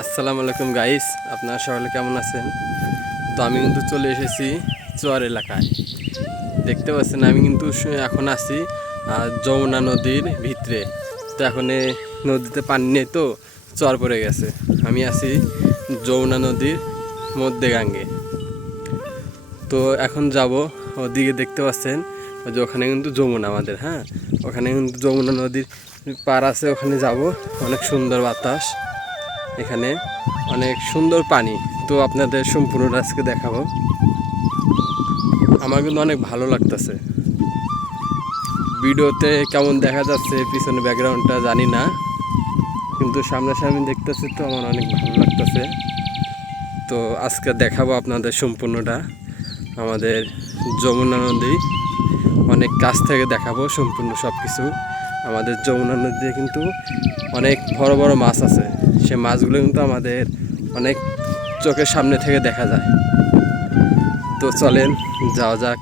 আসসালামু আলাইকুম গাইস আপনারা সকলে কেমন আছেন? তো আমি কিন্তু চলে এসেছি চর এলাকায়। দেখতে পাচ্ছেন, আমি কিন্তু এখন আছি যমুনা নদীর ভিতরে। তো এখন নদীতে পানি নেই তো, চর পড়ে গেছে। আমি আছি যমুনা নদীর মধ্যে গাঙ্গে। তো এখন যাব ওদিকে দেখতে পাচ্ছেন, ওই যে ওখানে কিন্তু যমুনা আমাদের হ্যাঁ? ওখানে কিন্তু যমুনা নদীর পার আছে, ওখানে যাব। অনেক সুন্দর বাতাস। এখানে অনেক সুন্দর পানি। তো আপনাদের সম্পূর্ণটা আজকে দেখাবো। আমার কিন্তু অনেক ভালো লাগতেছে। ভিডিওতে কেমন দেখা যাচ্ছে, পিছনে ব্যাকগ্রাউন্ডটা জানি না। কিন্তু সামনাসামনি দেখতেছি তো আমার অনেক ভালো লাগতেছে। তো আজকে দেখাবো আপনাদের সম্পূর্ণটা। আমাদের যমুনা নদী, অনেক কাছ থেকে দেখাবো সম্পূর্ণ সব কিছু আমাদের যমুনা নদীতে কিন্তু অনেক বড় বড় মাছ আছে। সে মাছগুলো কিন্তু আমাদের অনেক চোখের সামনে থেকে দেখা যায়। তো চলেন, যাওয়া যাক।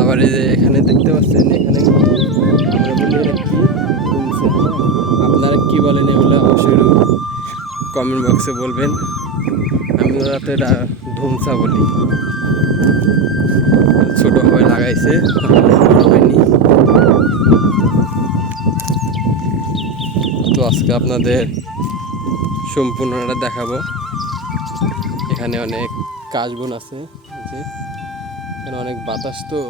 আবার এই যে এখানে দেখতে পাচ্ছেন, এখানে হ্যাঁ? আপনারা কি বলেন এগুলো অবশ্যই কমেন্ট বক্সে বলবেন। আমি তো এটা ধুমসা বলি। ছোট ভাবে লাগাইছে। আজকে আপনাদের সম্পূর্ণটা দেখাবো। এখানে অনেক কাশবন আছে এখানে অনেক বাতাস তো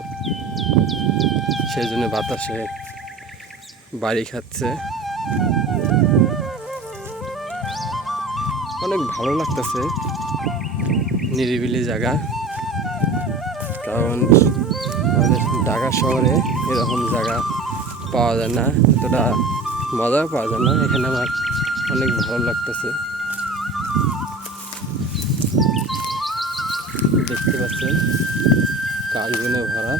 সেই জন্য বাতাসে বাড়ি খাচ্ছে। অনেক ভালো লাগতেছে, নিরিবিলি জায়গা। কারণ আমাদের ঢাকা শহরে এরকম জায়গা পাওয়া যায় না, এতটা মজাও পাওয়া যায় না। এখানে আমার অনেক ভালো লাগতেছে। দেখতে পাচ্ছেন কাশবনে ভরা।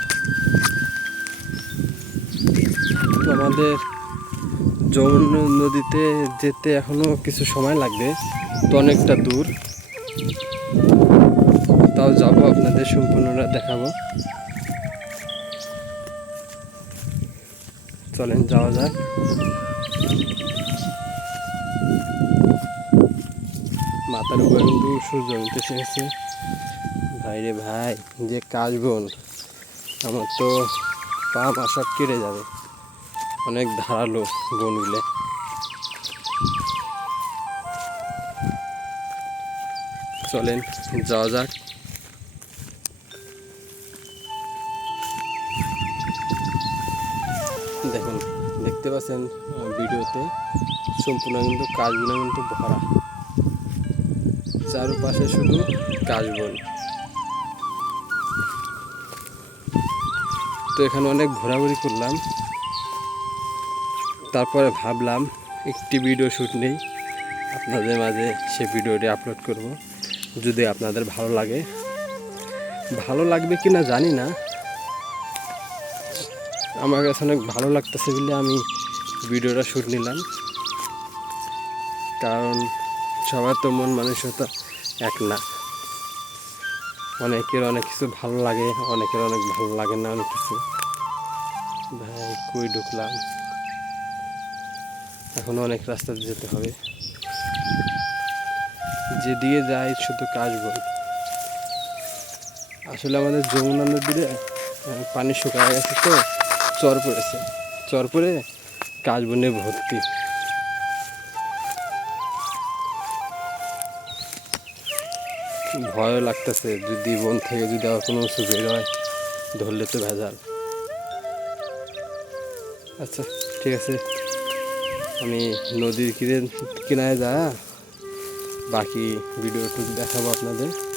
আমাদের যমুনা নদীতে যেতে এখনও কিছু সময় লাগবে, তো অনেকটা দূর। তাও যাব, আপনাদের সম্পূর্ণটা দেখাবো। চলেন, যাওয়া যাক। মাথার উপরে কিন্তু সূর্য উঠে এসেছে ভাই রে ভাই, যে কাজ বোন আমার তো পা মা সব কেটে যাবে। অনেক ধারালো বোন বনগুলো চলেন, যাওয়া যাক। দেখুন দেখতে পাচ্ছেন ভিডিওতে। সম্পূর্ণ কিন্তু কাজগুলো কিন্তু ভরা। চারপাশে শুধু কাশবন তো এখানে অনেক ঘোরাঘুরি করলাম। তারপরে ভাবলাম, একটি ভিডিও শ্যুট নেই। আপনাদের মাঝে সে ভিডিওটি আপলোড করব। যদি আপনাদের ভালো লাগে। ভালো লাগবে কি না জানি না। আমার কাছে অনেক ভালো লাগতেছে বলে আমি ভিডিওটা শ্যুট নিলাম। কারণ সবার তো মন মানসিকতা এক না। অনেকের অনেক কিছু ভালো লাগে, অনেকের অনেক ভালো লাগে না অনেক কিছু। ভাই, কই ঢুকলাম? এখনও অনেক রাস্তা যেতে হবে। যেদিকে যাই শুধু কাজ বল। আসলে আমাদের যমুনা নদীরে পানি শুকায় গেছে তো। চর পড়েছে। চর কাজ বনে ভর্তি। ভয়ও লাগতেছে, যদি বন থেকে যদি আবার কোনো কিছু বের হয়, ধরলে তো ভেজাল। আচ্ছা ঠিক আছে। আমি নদীর কিনে কিনায় যা, বাকি ভিডিওটুকু দেখাবো আপনাদের।